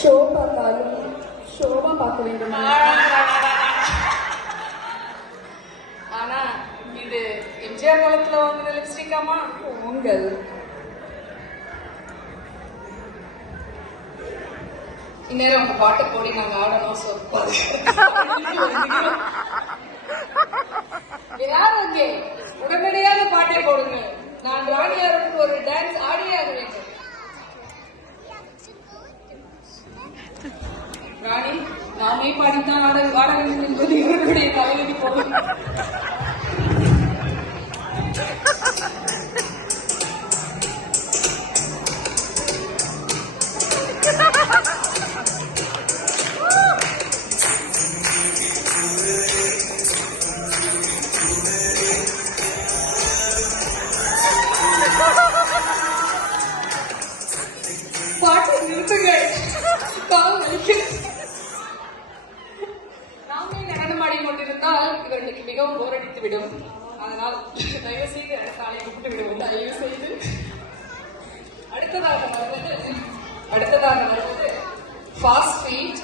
Show பார்த்தாலும் ஷோவா பார்க்க வேண்டும். ஆனா இது எம்ஜிஆர் காலத்துல வாங்குற லிப்ஸ்டிக்காமா? உங்கள் இந்நேரம் உங்க பாட்டை போடி நாங்க ஆடணும். யாரும் அங்கே உடனடியாக பாட்டை போடுங்க. நான் ராணியாருக்கு ஒரு டான்ஸ் ஆடியே ஆக வேண்டும். ராணி நாமே பாடித்தான் ஆட வேண்டும் என்பது இவர்களுடைய தலைவிதி போகும். பாட்டை நிறுத்துங்கள். பாவம் வலிக்கிறது. நாமே நடனமாடி கொண்டிருந்தால் இவர்களுக்கு மிகவும் போரடித்து விடும். அதனால் தயவு செய்து அடுத்த ஆளை கூப்பிட்டு விடுவோம். தயவு செய்து அடுத்ததாக வருவது ஃபாஸ்ட் ஃபீட்.